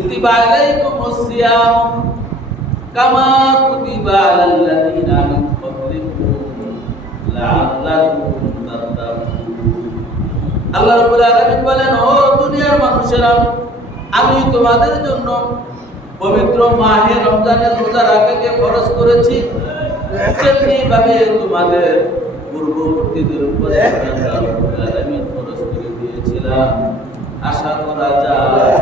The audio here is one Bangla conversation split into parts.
কুতিবা আলাইকুমুস সিয়াম কামা কুতিবা আলাল লাযিনা মিন ক্বাবলিকুম লাআল্লাকুম তাত্তাকুন। আল্লাহ রাব্বুল আলামিন বলেন, ও দুনিয়ার মানুষেরা, আমি তোমাদের জন্য পবিত্র মাহে রমজানের রোজা রাখাকে ফরজ করেছি, যেমনিভাবে তোমাদের পূর্ববর্তীদের উপরে আল্লাহ রাব্বুল আলামিন ফরজ করে দিয়েছিলাম। আশা করা যায়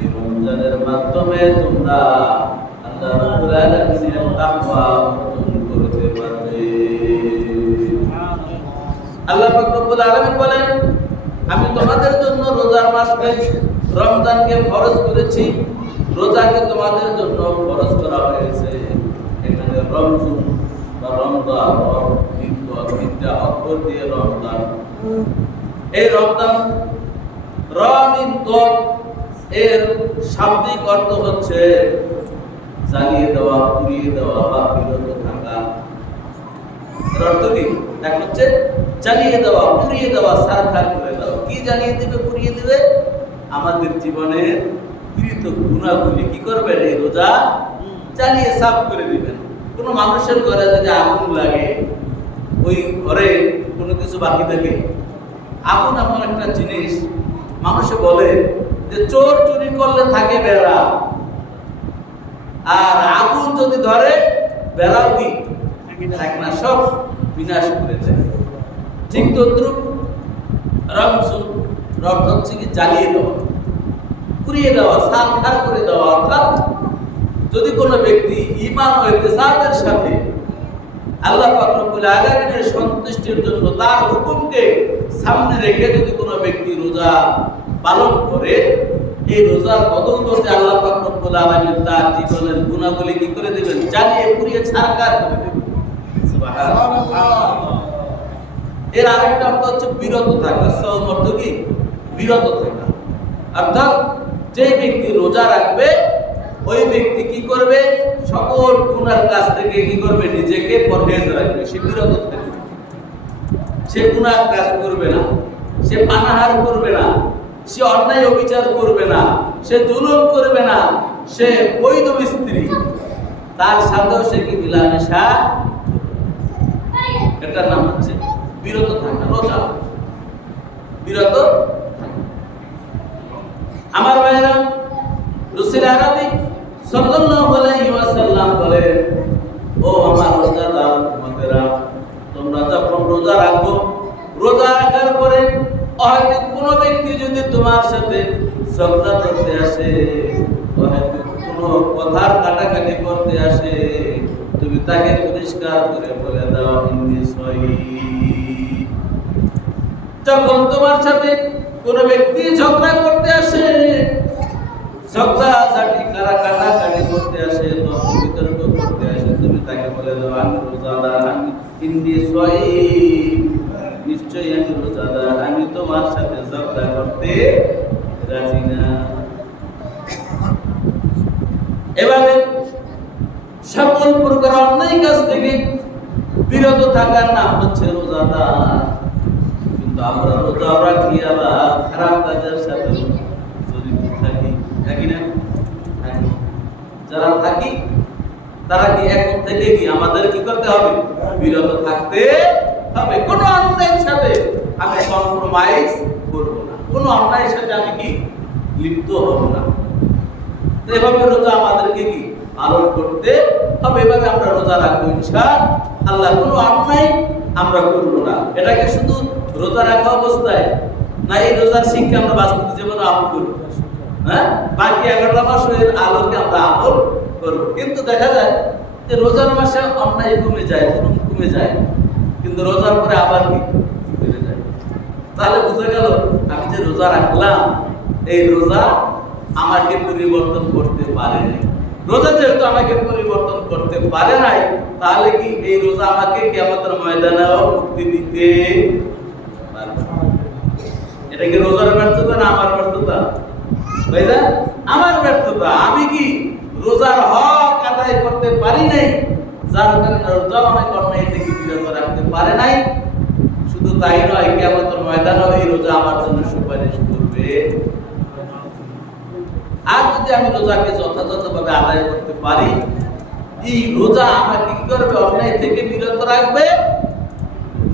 এই রমজানের মাধ্যমে তোমরা আল্লাহ রাব্বুল আলামিনের তাকওয়া অর্জন করতে পারবে। আল্লাহ পাক রব্বুল আলামিন বলেন, আমি তোমাদের জন্য রোজার মাসকে রমজানকে ফরজ করেছি। রোজাকে তোমাদের জন্য ফরজ করা হয়েছে। এখানে রমজান বা রমজান তিনটা অক্ষর দিয়ে রমজান। এই রমজান এর শাব্দিক অর্থ হচ্ছে জ্বালিয়ে দেওয়া, পুড়িয়ে দেওয়া বা বিরত থাকা। এর অর্থ কি? এক হচ্ছে জ্বালিয়ে দেওয়া, পুড়িয়ে দেওয়া, সারখার করে দেওয়া। কি জ্বালিয়ে দিবে, পুড়িয়ে দিবে? আমাদের জীবনের কৃত গুণাগুলি কি করবেন? এই রোজা জ্বালিয়ে সাফ করে দিবেন। কোনো মানুষের ঘরে যদি আগুন লাগে, ওই ঘরে কোনো কিছু বাকি থাকে। আগুন এমন একটা জিনিস, মানুষে বলে যে চোর চুরি করলে থাকে বেড়া, আর আগুন যদি ধরে বেড়াও কি থাকে না, সব বিনাশ করে দেয়। ঠিক তদ্রুপ রমজান অর্থ হচ্ছে কি জ্বালিয়ে দেওয়া, পুড়িয়ে দেওয়া, সারখার করে দেওয়া। অর্থাৎ যদি কোনো ব্যক্তি ঈমান ও ইহতিসাবের সাথে আল্লাহ পাক রব্বুল আলামিনের সন্তুষ্টির জন্য তার হুকুমকে সামনে রেখে যদি কোনো ব্যক্তি রোজা পালন করে, এই রোজার বদৌলতে আল্লাহ পাক রব্বুল আলামিন তার জীবনের গুণাবলী কি করে দিবেন? জ্বালিয়ে পুড়িয়ে ছারখার করে দিবেন। সুবহানাল্লাহ। এর আরেকটা অর্থ হচ্ছে বিরত থাকা। সওম অর্থ কি? বিরত থাকা। অর্থাৎ যে ব্যক্তি রোজা রাখবে, ওই ব্যক্তি কি করবে? সকল গুনার কাছ থেকে কি করবে? নিজেকে পরহেজ রাখবে, সে বিরত থাকবে। সে গুনার কাজ করবে না, সে পানাহার করবে না, সে অন্যায় অবিচার করবে না, সে জুলুম করবে না, সে বৈধ স্ত্রী, তার সাথেও সে কি মিলামেশা। এটার নাম হচ্ছে বিরত থাকা, রোজা বিরত থাকা। আমার ভাইরা, রাসূল আরবি সাল্লাল্লাহু আলাইহি ওয়াসাল্লাম বলেন, ও আমার রোজাদার উম্মতেরা, তোমরা যখন রোজা রাখো, রোজা রাখার পরে হয়তো কোনো ব্যক্তি যদি তোমার সাথে ঝগড়া করতে আসে, হয়তো কোনো কথার কাটাকাটি করতে আসে, তুমি তাকে পরিষ্কার করে বলে দাও, ইন্নী সাঈম। যখন তোমার সাথে কোনো ব্যক্তি ঝগড়া করতে আসে, ঝগড়াঝাটি কাটাকাটি করতে আসে, বিতর্ক করতে আসে, তুমি তাকে বলে দাও, আমি রোজাদার, আমি ইন্নী সাঈম, নিশ্চয়ই আমি রোজাদার, আমি তোমার সাথে ঝগড়া করতে রাজি না। এভাবে সকল প্রকার অন্যায় কাজ থেকে বিরত থাকার নাম হচ্ছে রোজাদার। কিন্তু আমরা রোজা রাখি আবার খারাপ কাজের সাথে জড়িত থাকি না? যারা থাকি তারা কি এখন থেকে কি আমাদের কি করতে হবে? বিরত থাকতে হবে। কোনো অন্যায়ের সাথে আমি কম্প্রোমাইজ করব না, কোনো অন্যায়ের সাথে আমি কি লিপ্ত হব না। তো এভাবে রোজা আমাদেরকে কি পালন করতে হবে। এভাবে আমরা রোজা রাখবো ইনশাআল্লাহ। কোনো অন্যায় আমরা করব না। এটাকে শুধু রোজা রাখা অবস্থায় না, এই রোজার শিক্ষা আমরা বাস্তব জীবনে আমল করব। হ্যাঁ, বাকি 11টা মাসের আলোকে আমরা আমল করব। কিন্তু দেখা যায় যে রোজার মাসে অন্যায় কমে যায়, জুলুম কমে যায়, কিন্তু রোজার পরে আবার কি বেড়ে যায়। তাহলে বুঝা গেল আমি যে রোজা রাখলাম, এই রোজা আমাকে পরিবর্তন করতে পারে নাই। রোজা যেহেতু আমাকে পরিবর্তন করতে পারে নাই, তাহলে কি এই রোজা আমাকে কিয়ামতের ময়দানেও মুক্তি দিতে পারবে? এটা কি রোজার ব্যর্থতা না আমার ব্যর্থতা? ভাইরা, আমার ব্যর্থতা। আমি কি রোজার হক আদায় করতে পারি নাই, যার কারণে রোজা আমাকে অন্যায় থেকে বিরত রাখতে পারে নাই। শুধু তাই নয়, কিয়ামতের ময়দানেও এই রোজা আমার জন্য সুপারিশ করবে। আর যদি আমি রোজাকে যথাযথভাবে আদায় করতে পারি, এই রোজা আমাকে কি করবে? অন্যায় থেকে বিরত রাখবে।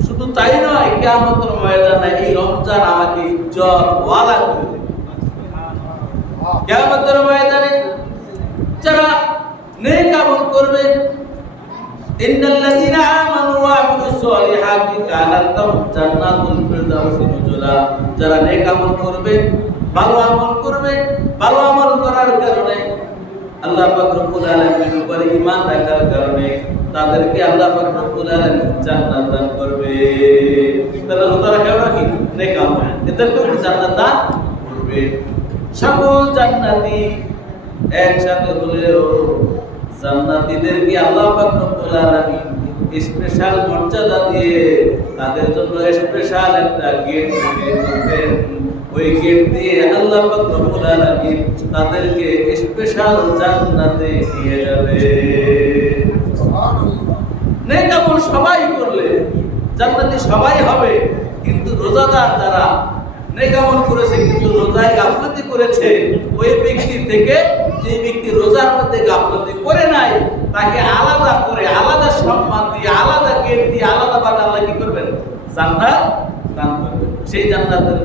শুধু তাই নয়, কিয়ামতের ময়দানে এই রমজান আমাকে ইজ্জত ওয়ালা করে দেবে। কিয়ামতের ময়দানে যারা নেক আমল করবে, ইন্নাল্লাযীনা আমানু ওয়া আমিলুস সলিহাতি কানাত লাহুম জান্নাতুল ফিরদাউসি নুজুলা। যারা নেক আমল করবে, ভালো আমল করবে, ভালো আমল করার কারণে আল্লাহ পাক রব্বুল আলামিনের উপর ঈমান রাখার কারণে তাদেরকে আল্লাহ পাক রব্বুল আলামিন জান্নাত দান করবে। তাহলে রোজা রাখা কি নেক আমল, এদেরকে জান্নাত দান করবে। সকল জান্নাতি একসাথে হলেও জান্নাতীদেরকে আল্লাহ পাক রব্বুল আলামিন স্পেশাল মর্যাদা দিয়ে তাদের জন্য স্পেশাল একটা গেট তৈরি করবেন। ওই গেট দিয়ে আল্লাহ পাক রব্বুল আলামিন তাদেরকে স্পেশাল জান্নাতে নিয়ে যাবে। সুবহানাল্লাহ। নেক আমল সবাই করলে জান্নাতি সবাই হবে, কিন্তু রোজাদার যারা নেক আমল করেছে কিন্তু রোজায় গাফলতি করেছে, ওই ব্যক্তি থেকে যে ব্যক্তি রোজার মধ্যে গাফলতি করে নাই তাকে আলাদা করে আলাদা সম্মান দিয়ে আলাদা গেট দিয়ে আলাদা ভাবে আল্লাহ কি করবেন? জান্নাত দান করবেন। সেই জান্নাতের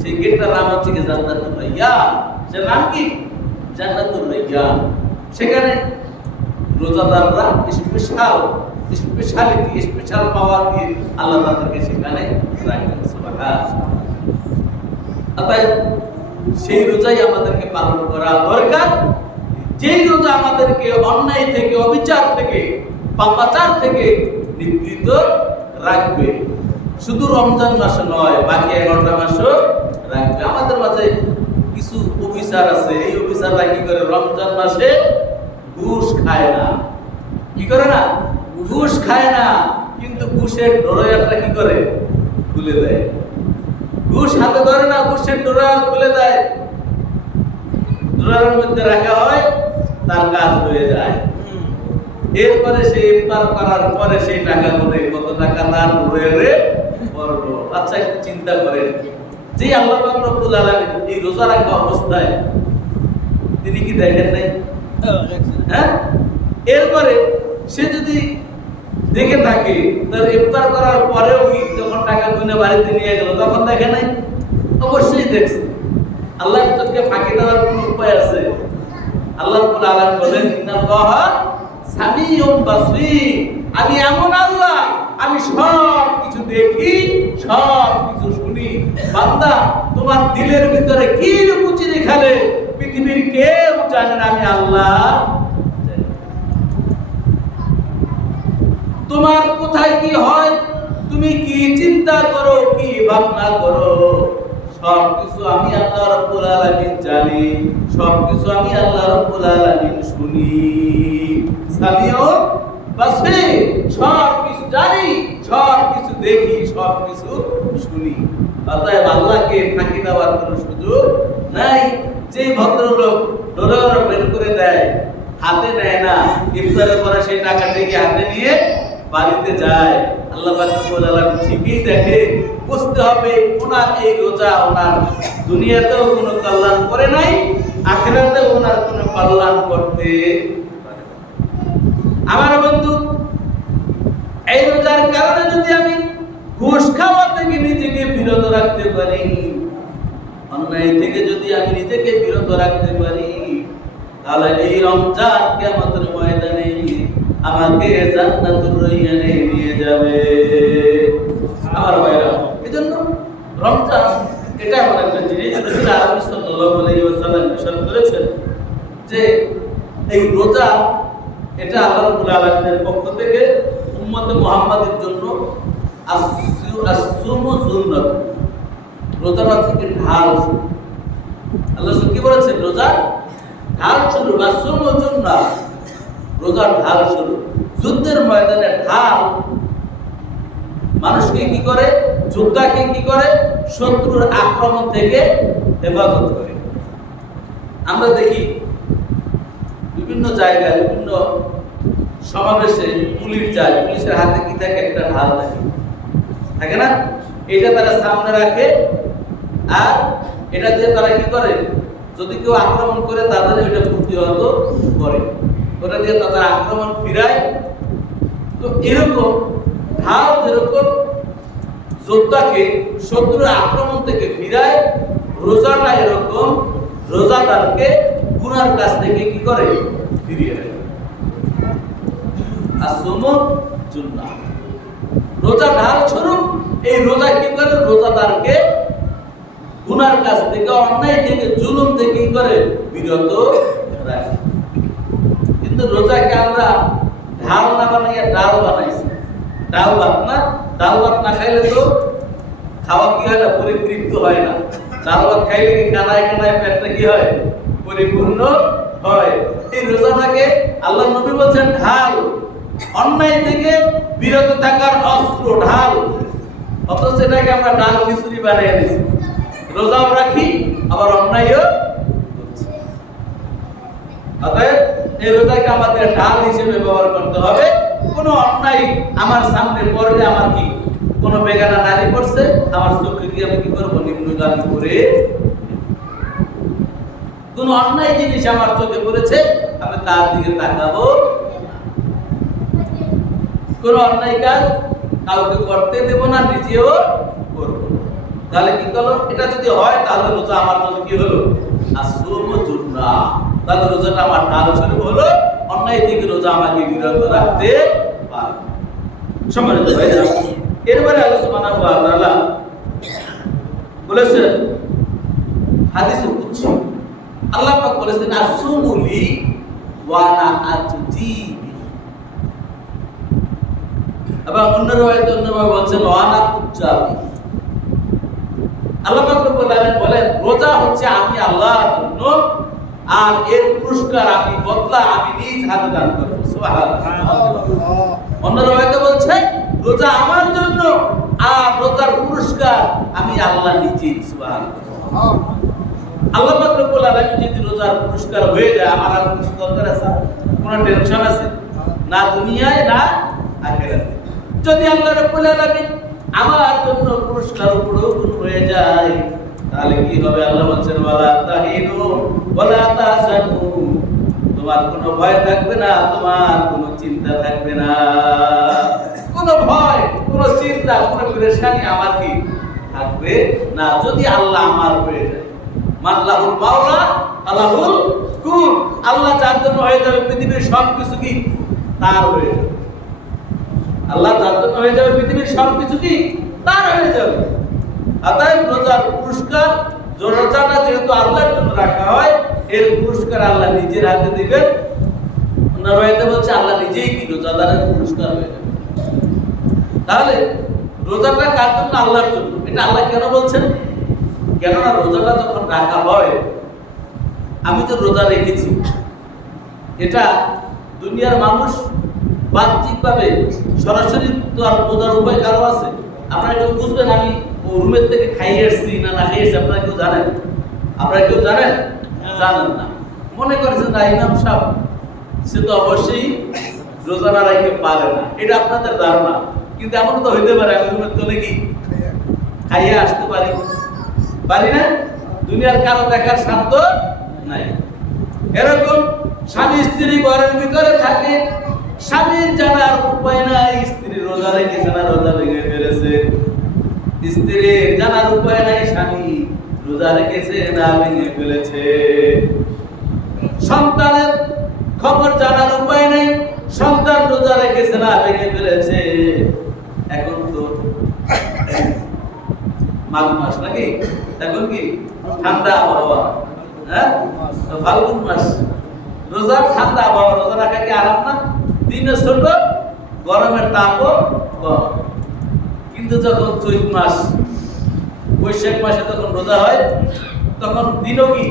সেই গেটটার নাম হচ্ছে কি জান্নাতুর রায়্যান। সে নাম কি? জান্নাতুর রায়্যান। সেখানে রোজাদাররা স্পেশাল পাওয়ার দিয়ে আল্লাহ তাদেরকে সেখানে রাখবেন। সুবহানাল্লাহ। অতএব সেই রোজাই আমাদেরকে পালন করা দরকার, যেই রোজা আমাদেরকে অন্যায় থেকে, অবিচার থেকে, পাপাচার থেকে নিবৃত্ত রাখবে। শুধু রমজান মাসে নয়, বাকি 11টা মাসও রাখবে। আমাদের মাঝে কিছু অফিসার আছে, এই অফিসাররা কি করে? রমজান মাসে ঘুষ খায় না। কি করে না? ঘুষ খায় না, কিন্তু ঘুষের ড্রয়ারটা কি করে? খুলে দেয়। ঘুষ হাতে ধরে না, ঘুষের ড্রয়ার খুলে দেয়। ড্রয়ারের মধ্যে রাখা হয়, তার কাজ হয়ে যায়। এরপরে সে ইফতার করার পরে সেই টাকা গুনে কত টাকা তার ড্রয়ারে পড়লো। আচ্ছা, একটু চিন্তা করেন, যে আল্লাহ পাক রব্বুল আলামিন এই রোজা রাখা অবস্থায় তিনি কি দেখেন নাই? হ্যাঁ, এরপরে সে যদি দেখে থাকে, তার ইফতার করার পরেও কি যখন টাকা গুনে বাড়িতে নিয়ে গেল তখন দেখে নাই? অবশ্যই দেখছে। আল্লাহর চোখকে ফাঁকি দেওয়ার কোন উপায় আছে? আল্লাহ রাব্বুল আলামিন বলেন, ইন্নাল্লাহা সামিউন বাসীর। আমি এমন আল্লাহ, আমি সব কিছু দেখি, সব কিছু শুনি। বান্দা, তোমার দিলের ভিতরে কি লুকুচি রেখালে পৃথিবীর কেউ জানে না, আমি আল্লাহ। তোমার কোথায় কি হয়, তুমি কি চিন্তা করো, কি ভাবনা করো, সবকিছু আমি আল্লাহ রাব্বুল আলামিন জানি, সবকিছু আমি আল্লাহ রাব্বুল আলামিন শুনি। সামিউন বাসীর, সবকিছু জানি, সবকিছু দেখি, সবকিছু শুনি। অতএব আল্লাহকে ফাঁকি দেওয়ার কোনো সুযোগ নাই। যে ভদ্রলোক ডলার বের করে দেয়, হাতে নেয় না, ইফতারের পরে সেই টাকাটাকে হাতে নিয়ে বাড়িতে যায়, আল্লাহ পাক রব্বুল আলামিন ঠিকই দেখে। বুঝতে হবে ওনার এই রোজা ওনার দুনিয়াতেও কোনো কল্যাণ করে নাই, আখিরাতেও ওনার কোনো কল্যাণ করতে পারে না। আমার বন্ধু, এই রোজার কারণে যদি আমি ঘুষ খাওয়া থেকে নিজেকে বিরত রাখতে পারি, অন্যায় থেকে যদি আমি নিজেকে বিরত রাখতে পারি, তাহলে এই রমজান কিয়ামতের ময়দানে আমাকে জান্নাতুর রায়্যানে নিয়ে যাবে। আমার ভাইরা, এজন্য রমজান এটা এমন একটা জিনিস, রাসূল আরবি সাল্লাল্লাহু আলাইহি ওয়াসাল্লাম ইরশাদ করেছেন যে এই রোজা এটা আল্লাহ রাব্বুল আলামিনের পক্ষ থেকে উম্মতে মুহাম্মাদের জন্য আসসুমু সুন্নাত, রোজাটা থেকে ঢাল। আল্লাহ কি বলেছেন? রোজা ঢাল শুরু, আসসুমু সুন্নাত, রোজার ঢাল শুরু। যুদ্ধের ময়দানে ঢাল মানুষকে কি করে? যোদ্ধাকে কি করে? শত্রুর আক্রমণ থেকে হেফাজত করে। আমরা দেখি বিভিন্ন জায়গায়, বিভিন্ন সমাবেশে পুলিশ যায়, পুলিশের হাতে কি থাকে? একটা ঢাল থাকে, থাকে না? এটা তারা সামনে রাখে, আর এটা দিয়ে তারা কি করে? যদি কেউ আক্রমণ করে তাদের ওইটা প্রতিহত করে, ওটা দিয়ে তাদের আক্রমণ ফিরায়। তো এরকম ঢাল যেরকম যোদ্ধাকে শত্রুর আক্রমণ থেকে ফিরায়, রোজাটা এরকম রোজাদারকে গুনার কাছ থেকে কি করে ফিরিয়ে দেয়। আর সোমর জুন্না, রোজা ঢাল স্বরূপ এই রোজা কি করে রোজাদারকে গুনার কাছ থেকে, অন্যায় থেকে, জুলুম থেকে কি করে বিরত রাখে। কিন্তু রোজাকে আমরা ঢাল না বানাইয়া ডাল বানাইছি। ডাল ভাত না, ডাল ভাত না খাইলে তো খাওয়া কি হয় না, পরিতৃপ্ত হয় না। ডাল ভাত খাইলে কি কানায় কানায় পেটটা কি হয়, পরিপূর্ণ হয়। এই রোজাটাকে আল্লাহ নবী বলছেন ঢাল, অন্যায় থেকে বিরত থাকার অস্ত্র, ঢাল। অথচ এটাকে আমরা ডাল খিচুড়ি বানিয়ে দিচ্ছি। রোজাও রাখি আবার অন্যায়ও করছি। অতএব এই রোজাকে আমাদের ঢাল হিসেবে ব্যবহার করতে হবে। কোনো অন্যায় আমার সামনে পড়লে, আমার কি কোনো বেগানা নারী পড়ছে, আমার চোখে কি আমি কি করবো, নিম্নগামী করে। কোন অন্যায় জিনিস আমার চোখে পড়েছে, আমি তার দিকে তাকাবো। কোন অন্যায় কাজ কাউকে করতে দেব না, নিজেও করবো। তাহলে কি করলো, এটা যদি হয় তাহলে রোজা আমার জন্য কি হলো, আসুম জুন্না। তাহলে রোজাটা আমার ঢাল স্বরূপ হলো, অন্যায় থেকে রোজা আমাকে বিরত রাখতে পারবে। সম্মানিত ভাইরা, এরপরে আল্লাহ সুবহানাহু ওয়া তাআলা বলেছেন হাদিসে কুদসি, আল্লাহ পাক বলেছেন আসুমুলি ওয়া আনা আজজি। এবং অন্য রাওয়ায়াতে অন্যভাবে বলছেন ওয়া আনা কুজ্জাবি। আল্লাহ পাক বলেন রোজা হচ্ছে আমি আল্লাহর জন্য, আর এর পুরস্কার আমি, বদলা আমি নিজ হাতে দান করব। সুবহানাল্লাহ। অন্য রাওয়ায়াতে বলছে রোজা আমার জন্য, আর রোজার পুরস্কার আমি আল্লাহ নিজেই। সুবহানাল্লাহ। আল্লাহ পাক রব্বুল আলামিন যদি রোজার পুরস্কার হয়ে যায়, আমার আর কিছু দরকার আছে? কোনো টেনশন আছে না দুনিয়ায় না আখিরাতে? যদি আল্লাহ রব্বুল আলামিন আমার জন্য পুরস্কার উপরোক্ত হয়ে যায়, তাহলে কি হবে? আল্লাহ বলছেন ওয়ালা তাহিনু ওয়ালা তাহজানু, তোমার কোনো ভয় থাকবে না, তোমার কোনো চিন্তা থাকবে না। কোনো ভয়, কোনো চিন্তা, কোনো পেরেশানি আমার কি থাকবে না, যদি আল্লাহ আমার হয়ে যায়। মাল্লাহুল মাওলা আল্লাহুল কুল, আল্লাহ যার জন্য হয়ে যাবে পৃথিবীর সবকিছু কি তার হয়ে যাবে। আল্লাহ যার জন্য হয়ে যাবে পৃথিবীর সবকিছু কি তার হয়ে যাবে। অতএব রোজার পুরস্কার, রোজাটা যেহেতু আল্লাহর জন্য রাখা হয়, এর পুরস্কার আল্লাহ নিজের হাতে দিবেন। নবীতে বলছে আল্লাহ নিজেই কি রোজাদারের পুরস্কার হয়ে যাবে। তাহলে রোজাটা কার জন্য? আল্লাহর জন্য। এটা আল্লাহ কেন বলছেন? কেননা রোজাটা যখন রাখা হয়, আমি তো রোজা রেখেছি, এটা দুনিয়ার মানুষ বাহ্যিকভাবে সরাসরি তো আর বোঝার উপায় কারো আছে? আপনারা কেউ বুঝবেন আমি রুমের থেকে খাইয়ে এসছি না না খেয়েছি? আপনারা কেউ জানেন? আপনারা কেউ জানেন? জানেন না। মনে করছেন না ইমাম সাহেব সে তো অবশ্যই রোজা না রাখতে পারে না, এটা আপনাদের ধারণা। কিন্তু এমন তো হইতে পারে আমি রুমের তলে কি খাইয়ে আসতে পারি, পারি না? দুনিয়ার কারো দেখার সাধ্য নাই। এরকম স্বামী স্ত্রী ঘরের ভিতরে থাকে, স্বামীর জানার উপায় নাই স্ত্রী রোজা রেখেছে না রোজা ভেঙে ফেলেছে, স্ত্রীর জানার উপায় নাই স্বামী রোজা রেখেছে না ভেঙে ফেলেছে, সন্তানের খবর জানার উপায় নাই সন্তান রোজা রেখেছে না ভেঙে ফেলেছে। এখন তো মাঘ মাস নাকি, এখন কি ঠান্ডা আবহাওয়া, হ্যাঁ ফাল্গুন মাস, রোজা ঠান্ডা আবহাওয়া, রোজা রাখা কি আরাম না? দিনে ছোট, গরমের তাপও কম। কিন্তু যখন চৈত মাস, বৈশাখ মাসে যখন রোজা হয়, তখন দিনও কি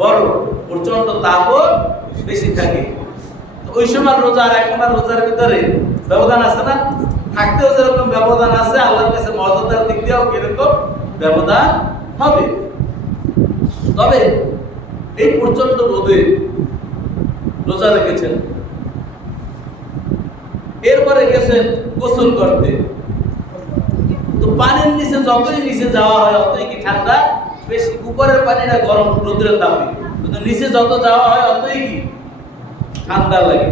বড়, প্রচন্ড তাপও বেশি থাকে। ওই সময় রোজা আর এখন আর রোজার ভিতরে ব্যবধান আছে না? থাকতেও যেরকম ব্যবধান আছে, আল্লাহর কাছে মর্যাদার দিক দিয়েও কিরকম ব্যবধান হবে। তবে এই প্রচন্ড রোদে রোজা রেখেছেন, এরপরে গেছেন গোসল করতে, তো পানির নিচে যতই নিচে যাওয়া হয় ততই কি ঠান্ডা বেশি, উপরের পানিটা গরম রোদ্রের তাপে। নিচে যত যাওয়া হয় অতই কি ঠান্ডা লাগে।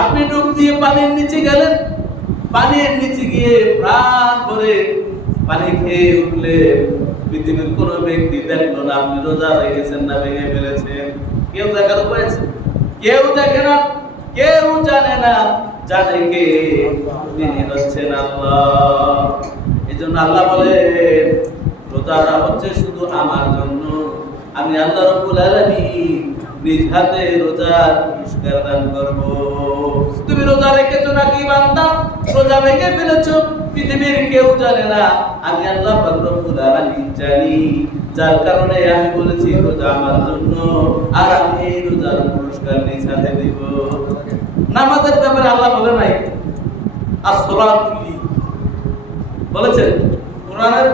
আপনি ডুব দিয়ে পানির নিচে গেলেন, পানির নিচে গিয়ে প্রাণ ভরে পানি খেয়ে উঠলে পৃথিবীর কোন ব্যক্তি দেখলো না আপনি রোজা রেখেছেন না ভেঙে ফেলেছেন। কেউ দেখার উপায় আছে? কেউ দেখে না, কেউ জানে না। জানে কে? তিনি হচ্ছেন আল্লাহ। এই জন্য আল্লাহ বলেন রোজাটা হচ্ছে শুধু আমার জন্য। আমি আল্লাহ রাব্বুল আলামিন নিজ হাতে রোজার পুরস্কার দান করব। তুমি রোজা রেখেছো নাকি বান্দা? রোজা ভেঙে ফেলেছো, পৃথিবীর কেউ জানে না, আমি আল্লাহ পাক রব্বুল আলামিন জানি। যার কারণে আমি বলেছি রোজা আমার জন্য, আর আমি এই রোজার পুরস্কার নিজ হাতে দেব। নামাজের ব্যাপারে আল্লাহ বলে নাই as-সালাতু লি, বলেছেন? কোরআনের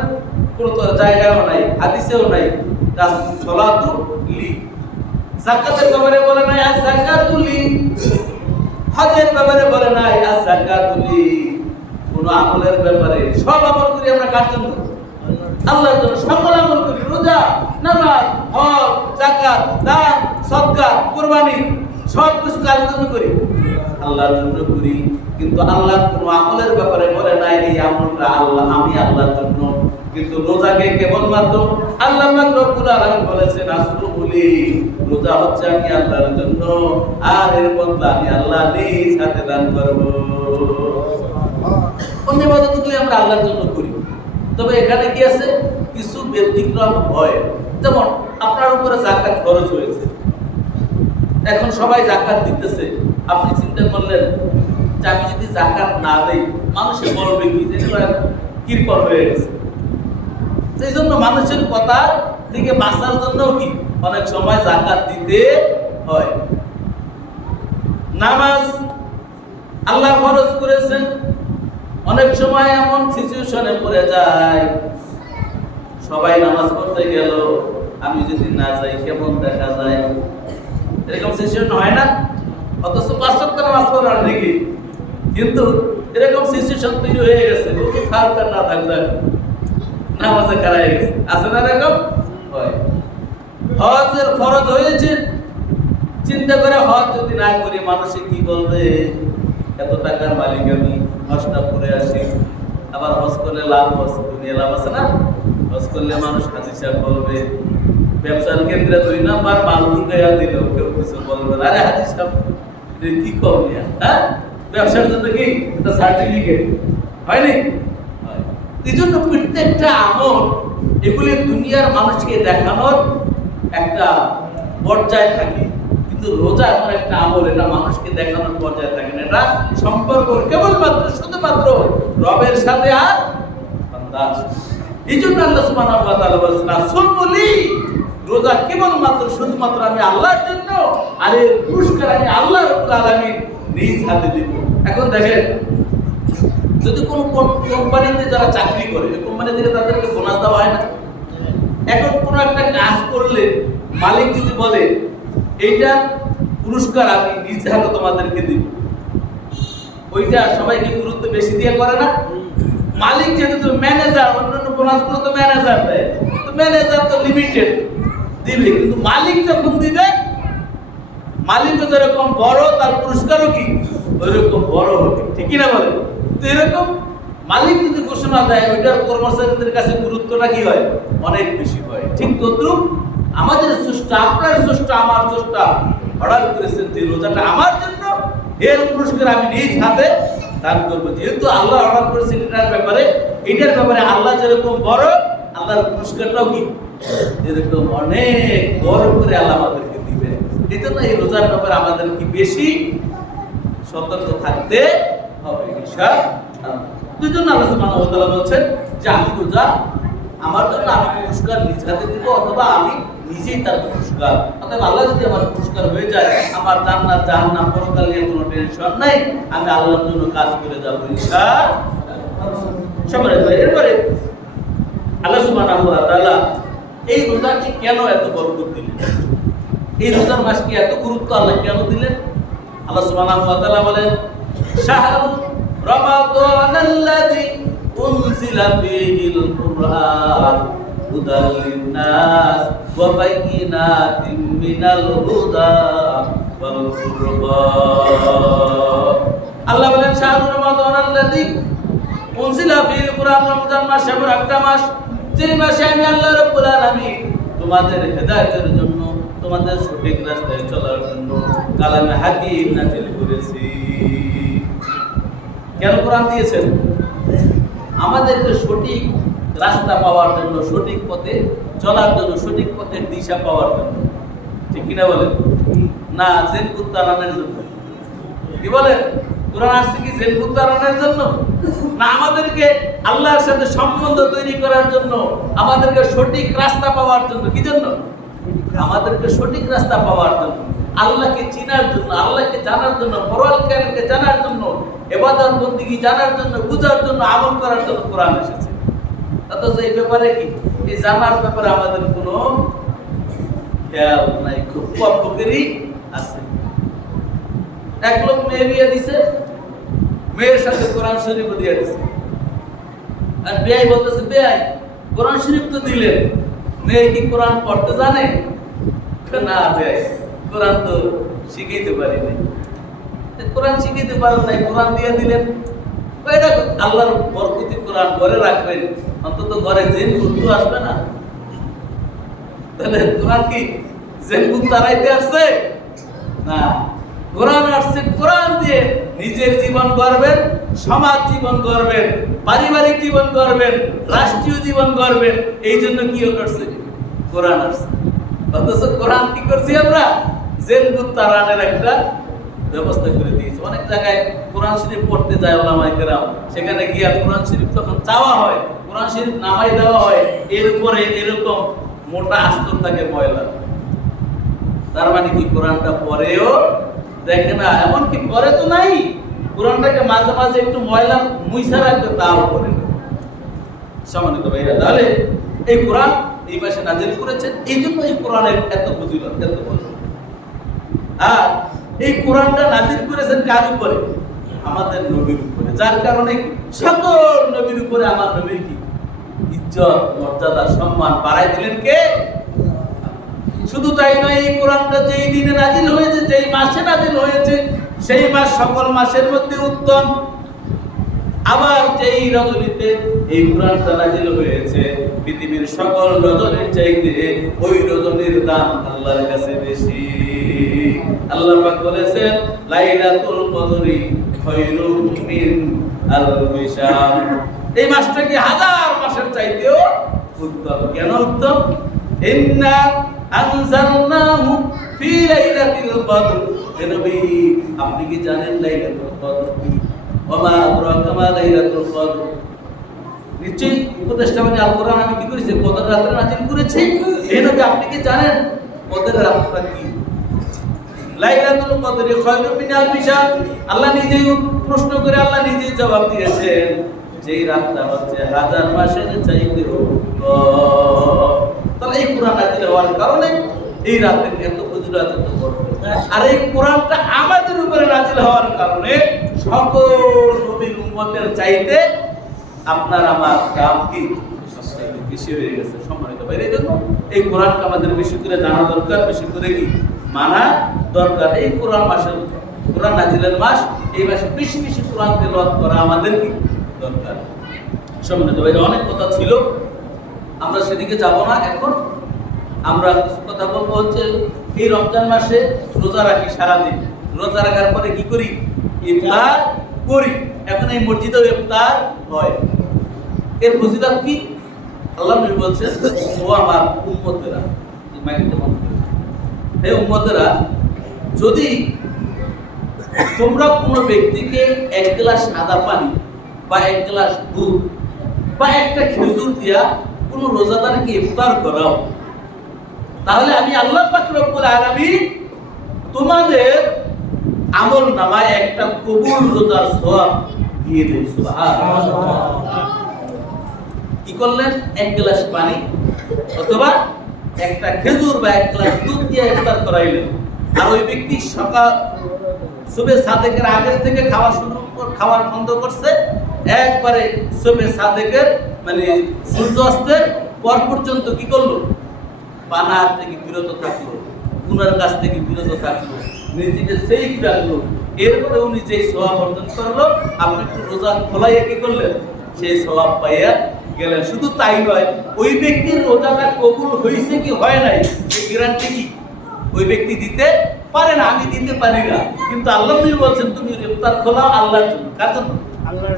কোন জায়গায়ও নাই, হাদিসেও নাই as-সালাতু লি। যাকাতের ব্যাপারে বলে নাই আয-যাকাতু লি। হজের ব্যাপারে বলে নাই আয-যাকাতু লি। কোন আমলের ব্যাপারে সব আমল করি আমরা কার জন্য? আল্লাহর জন্য। সকল আমল করি, রোজা, নামাজ, হজ, যাকাত, দান, সদকা, কুরবানি, সব কিছু কার জন্য করি? আল্লাহর জন্য করি। কিন্তু আল্লাহ কোন আমলের ব্যাপারে বলে নাই এই আমলটা আল্লাহ, আমি আল্লাহর জন্য। কিন্তু রোজাকে কেবলমাত্র আল্লাহ পাক রব্বুল আলামিন বলেছেন আসলুলি, রোজা হচ্ছে আমি আল্লাহর জন্য, আর এর বদলা আমি আল্লাহ নিজ হাতে দান করব। অন্য ইবাদতগুলো আমরা আল্লাহর জন্য করি, তবে এখানে কি আছে? কিছু ব্যতিক্রম হয়। যেমন আপনার উপরে যাকাত খরচ হয়েছে, এখন সবাই যাকাত দিতেছে, আপনি চিন্তা করলেন যে আমি যদি যাকাত না দেই মানুষে বলবে কি যে কৃপণ হয়ে গেছে। সেই জন্য মানুষের কথা থেকে বাঁচার জন্য কি অনেক সময় যাকাত দিতে হয়। নামাজ আল্লাহ ফরজ করেছেন, অনেক সময় এমন সিচুয়েশনে পড়ে যায় সবাই নামাজ পড়তে গেল, আমি যদি না যাই কেমন দেখা যায়, এরকম সিচুয়েশন হয় না? অথচ ৫ ওয়াক্ত নামাজ পড়ার নাকি, কিন্তু এরকম সিচুয়েশন তৈরি হয়ে গেছে, থাকবে না থাকবে নামাজে খারাপ হয়ে গেছে। আছে না এরকম? হয়। হজের ফরজ হয়েছে, চিন্তা করে হজ যদি না করি মানুষে কি বলবে, এত টাকার মালিক আমি, হজটা করে আসি। আবার হজ করলে লাভ, হজ দুনিয়া লাভ আছে না? হজ করলে মানুষ হাজি সাহেব বলবে, ব্যবসার কেন্দ্রে ২ নাম্বার মাল ঢুকাইয়া দিল, কেউ কিছু বলবে না, আরে হাজি সাহেব কি করবি? হ্যাঁ, ব্যবসার জন্য কি একটা সার্টিফিকেট হয়নি? এই জন্য প্রত্যেকটা আমল এগুলি দুনিয়ার মানুষকে দেখানোর একটা পর্যায়ে থাকে, কিন্তু রোজা এমন একটা আমল, এটা মানুষকে দেখানোর পর্যায়ে থাকে না। এটা সম্পর্ক কেবলমাত্র শুধুমাত্র রবের সাথে আর বান্দার। এই জন্য আল্লাহ সুবহানাহু ওয়া তাআলা বলেছেন আসলুলি, রোজা কেবলমাত্র শুধুমাত্র আমি আল্লাহর জন্য, আর এর পুরস্কার আমি আল্লাহ রাব্বুল আলামিন নিজ হাতে দেব। এখন দেখেন, যদি কোনো কোম্পানিতে যারা চাকরি করে, ওই কোম্পানি থেকে তাদেরকে বোনাস দেওয়া হয় না? এখন কোনো একটা কাজ করলে মালিক যদি বলে এইটা পুরস্কার আমি নিজ হাতে তোমাদেরকে দিব, ওইটা সবাইকে গুরুত্ব বেশি দিয়ে করে না? মালিক যেহেতু ম্যানেজার, অন্যান্য বোনাসগুলো তো ম্যানেজার দেয়, তো ম্যানেজার তো লিমিটেড দিবে, কিন্তু মালিক যখন দিবে, মালিকও যেরকম বড় তার পুরস্কারও কি ওইরকম বড় হবে, ঠিক কিনা বলে? তো এরকম মালিক যদি ঘোষণা দেয়, ওইটার কর্মচারীদের কাছে গুরুত্বটা কি হয়? অনেক বেশি হয়। ঠিক তদ্রুপ আমাদের স্রষ্টা, আপনার স্রষ্টা, আমার স্রষ্টা অর্ডার করেছেন যে রোজাটা আমার জন্য, এর পুরস্কার আমি নিজ হাতে দান করবো। যেহেতু আল্লাহ অর্ডার করেছেন এটার ব্যাপারে আল্লাহ যেরকম বড়, আল্লাহর পুরস্কারটাও কি এরকম অনেক বড় করে আল্লাহ আমাদেরকে দিবেন। এই জন্য এই রোজার ব্যাপারে আমাদের কি বেশি সতর্ক থাকতে হবে ইনশাআল্লাহ। দুইজন আল্লাহ সুবহানাহু ওয়া তাআলা বলছেন যে আমি রোজা আমার জন্য আমি পুরস্কার নিজ হাতে দিব, অথবা আমি নিজেই তার পুরস্কার। অথবা আল্লাহ যদি আমার পুরস্কার হয়ে যায়, আমার জান্নাত জাহান্নাম পরকাল নিয়ে কোনো টেনশন নাই, আমি আল্লাহর জন্য কাজ করে যাব ইনশাআল্লাহ। এরপরে আল্লাহ সুবহানাহু ওয়া তাআলা এই রোজাকে কেন এত বরকত দিলেন, এই রোজার মাসকে এত গুরুত্ব আল্লাহ কেন দিলেন? আল্লাহ সুবহানাহু ওয়া তাআলা বলেন শাহরু রমাদানাল্লাযী উনজিলা ফীহিল কুরআন হুদাল লিন্নাস ওয়া বাইয়িনাতিন মিনাল হুদা ওয়াল ফুরকান। আল্লাহ বলেন শাহরুর রমাদান আল্লাযী উনজিলা ফিল কুরআন, রমজান মাস এমন একটা মাস যে মাসে আমি আল্লাহ রাব্বুল আলামিন তোমাদের হেদায়েতের জন্য, তোমাদের সঠিক রাস্তায় চলার জন্য কালামে হাকিম নাযিল করেছি। কেন কোরআন দিয়েছেন? আমাদেরকে সঠিক রাস্তা পাওয়ার জন্য, সঠিক পথে চলার জন্য, সঠিক পথের দিশা পাওয়ার জন্য। ঠিক কিনা বলেন? না জেন কুত্তারানের জন্য। কি বলেন? কোরআন আসছে কি জেন কুত্তারানের জন্য? না আমাদেরকে আল্লাহর সাথে সম্বন্ধ তৈরি করার জন্য, আমাদেরকে সঠিক রাস্তা পাওয়ার জন্য। কি জন্য? আমাদেরকে সঠিক রাস্তা পাওয়ার জন্য, আল্লাহকে চিনার জন্য, আল্লাহকে জানার জন্য, পরকালকে জানার জন্য, ইবাদত বন্দেগী জানার জন্য, বুঝার জন্য, আমল করার জন্য কোরআন এসেছে। অথচ এই ব্যাপারে কি, এই জানার ব্যাপারে আমাদের কোনো খেয়াল নাই, খুব কম লোকেরই আছে। এক লোক মেয়ে বিয়ে দিছে, মেয়ের সাথে কোরআন শরীফ দিয়ে দিছে, আর বেয়াই বলতেছে বেয়াই কোরআন শরীফ তো দিলেন, মেয়ে কি কোরআন পড়তে জানে? না বেয়াই কোরআন তো শিখাইতে পারি নাই। কোরআন শিখাইতে পারেন নাই, কোরআন দিয়ে দিলেন। এটা আল্লাহর বরকতি, কোরআন ঘরে রাখবেন, অন্তত ঘরে জিন ভূত আসবে না। তাহলে কোরআন কি জিন ভূত তাড়াইতে আসছে? না, কোরআন আসছে কোরআন দিয়ে নিজের জীবন গড়বেন, সমাজ জীবন গড়বেন, পারিবারিক জীবন গড়বেন, রাষ্ট্রীয় জীবন গড়বেন। এই জন্য কি করছে? কোরআন আসছে। অথচ কোরআন কি করছি আমরা? জিন ভূত তাড়ানোর একটা ব্যবস্থা করে দিয়েছে। অনেক জায়গায় কোরআন শরীফ পড়তে যায় ওলামায়ে কেরাম, সেখানে গিয়া কোরআন শরীফ যখন চাওয়া হয়, কোরআন শরীফ নামাই দেওয়া হয়, এর উপরে এরকম মোটা আস্তর থাকে ময়লা। তার মানে কি কোরআনটা পড়েও দেখে না, এমনকি পড়ে তো নাই, কোরআনটাকে মাঝে মাঝে একটু ময়লা মুইসা রাখবে, তাও পড়ে না। সম্মানিত ভাইরা, তাহলে এই কোরআন এই মাসে নাজিল করেছেন, এই জন্য এই কোরআনের এত ফজিলত, এত বরকত। আর এই কোরআনটা নাজিল করেছেন কার উপরে? আমাদের নবীর উপরে। যার কারণে সকল নবীর উপরে আমার নবীর কি ইজ্জত, মর্যাদা, সম্মান বাড়াই দিলেন কে? শুধু তাই নয়, এই কোরআনটা যেই দিনে নাজিল হয়েছে, যেই মাসে নাজিল হয়েছে, সেই মাস সকল মাসের মধ্যে উত্তম। আবার যেই রজনীতে এই কোরআনটা নাজিল হয়েছে, পৃথিবীর সকল রজনীর চাইতে ওই রজনীর দাম আল্লাহর কাছে বেশি। আল্লাহ পাক বলেছেন লাইলাতুল কদরি খায়রুম মিন আলফি শাহর। এই মাসটা কি হাজার মাসের চাইতেও উত্তম। কেন উত্তম? ইন্না আনজালনাহু ফি লাইলাতিল কদর। হে নবী, আপনি কি জানেন লাইলাতুল কদর কি? ওয়া মা আদরাকা মা লাইলাতুল কদর। নিশ্চয়ই উপদেষ্টা মানে আল কোরআন আমি কি করেছি? কদর রাতে নাজিল করেছি। হে নবী, আপনি কি জানেন কদর রাতটা কি? লাইলাতুল কদরি খায়রুম মিন আলফি শাহর। আল্লাহ নিজেই প্রশ্ন করে আল্লাহ নিজেই জবাব দিয়েছেন, যেই রাতটা হচ্ছে হাজার মাসের চাইতেও উত্তম। তাহলে এই কোরআন নাজিল হওয়ার কারণে এই রাতের এত ফজিলত, এত বরকত। আর এই কোরআনটা আমাদের উপরে নাজিল হওয়ার কারণে সকল নবীর উম্মতের চাইতে আপনার আমার দাম কি বেশি হয়ে গেছে। সম্মানিত ভাই, এই জন্য এই কোরআনটা আমাদের বেশি করে জানা দরকার, বেশি করে কি মানা দরকার। এই কোরআন মাসের, কোরআন নাজিলের মাস, এই মাসে বেশি বেশি কোরআন তেলাওয়াত করা আমাদের কি দরকার। সম্মানিত ভাই, অনেক কথা ছিল, আমরা সেদিকে যাব না। এখন আমরা কিছু কথা বলবো হচ্ছে এই রমজান মাসে রোজা রাখি সারাদিন, রোজা রাখার পরে কি করি? ইফতার করি। এখন এই মসজিদেও ইফতার হয়। এর ফজিলত কি? আল্লাহ নবী বলছেন, ও আমার উম্মতেরা, হে উম্মতেরা, যদি তোমরা কোনো ব্যক্তিকে এক গ্লাস সাদা পানি বা এক গ্লাস দুধ বা একটা খেজুর দিয়া কোনো রোজাদারকে ইফতার করাও, তাহলে আমি আল্লাহ পাক রব্বুল আলামিন তোমাদের আমল নামায় একটা কবুল রোজার সওয়াব দিয়ে দেই। সুবহানাল্লাহ। কি করলেন? এক গ্লাস পানি অথবা একটা খেজুর বা এক গ্লাস দুধ দিয়ে ইফতার করাইলেন। আর ওই ব্যক্তি সকাল সুবে সাদেকের আগে থেকে খাওয়ার বন্ধ করছে, একবারে সুবে সাদেকের মানে সূর্য অস্তের পর পর্যন্ত কি করলো? পানাহার থেকে বিরত থাকলো, গুনার কাছ থেকে বিরত থাকলো, নিজেকে সেফ রাখলো। এরপরে উনি যে সওয়াব অর্জন করলো, আপনি একটু রোজা খোলাইয়া কি করলেন? সেই সওয়াব পাইয়া গেলেন। শুধু তাই নয়, ওই ব্যক্তির রোজাটা কবুল হয়েছে কি হয় নাই এই গ্যারান্টি কি ওই ব্যক্তি দিতে পারে না। আমি দিতে পারি না, কিন্তু আল্লাহ নবী বলছেন তুমি ইফতার খোলাও আল্লাহর জন্য। কার জন্য?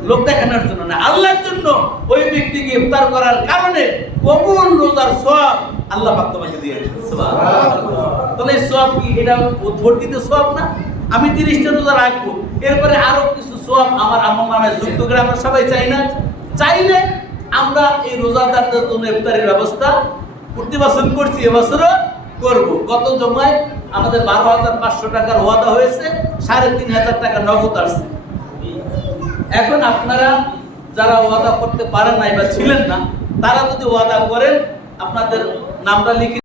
লোক দেখানোর জন্য না, আল্লাহর জন্য। ওই ব্যক্তিকে ইফতার করার কারণে কবুল রোজার সওয়াব আল্লাহ পাক তোমাকে দিয়ে দিবেন। সুবহানাল্লাহ। তাহলে এই সওয়াব কি? এটা ভোট দিতে সওয়াব না? আমি 30টা রোজা রাখবো, এরপরে আরো কিছু সওয়াব আমার আমলনামায় যুক্ত করে আমরা সবাই চাই না? চাইলে আমরা এই রোজাদারদের জন্য ইফতারের ব্যবস্থা প্রতি বছর করছি, এবছরও করব। গত জমায় আমাদের 12,500 টাকার ওয়াদা হয়েছে, 3,500 টাকা নগদ আসছে। এখন আপনারা যারা ওয়াদা করতে পারেন নাই বা ছিলেন না, তারা যদি ওয়াদা করেন, আপনাদের নামটা লিখে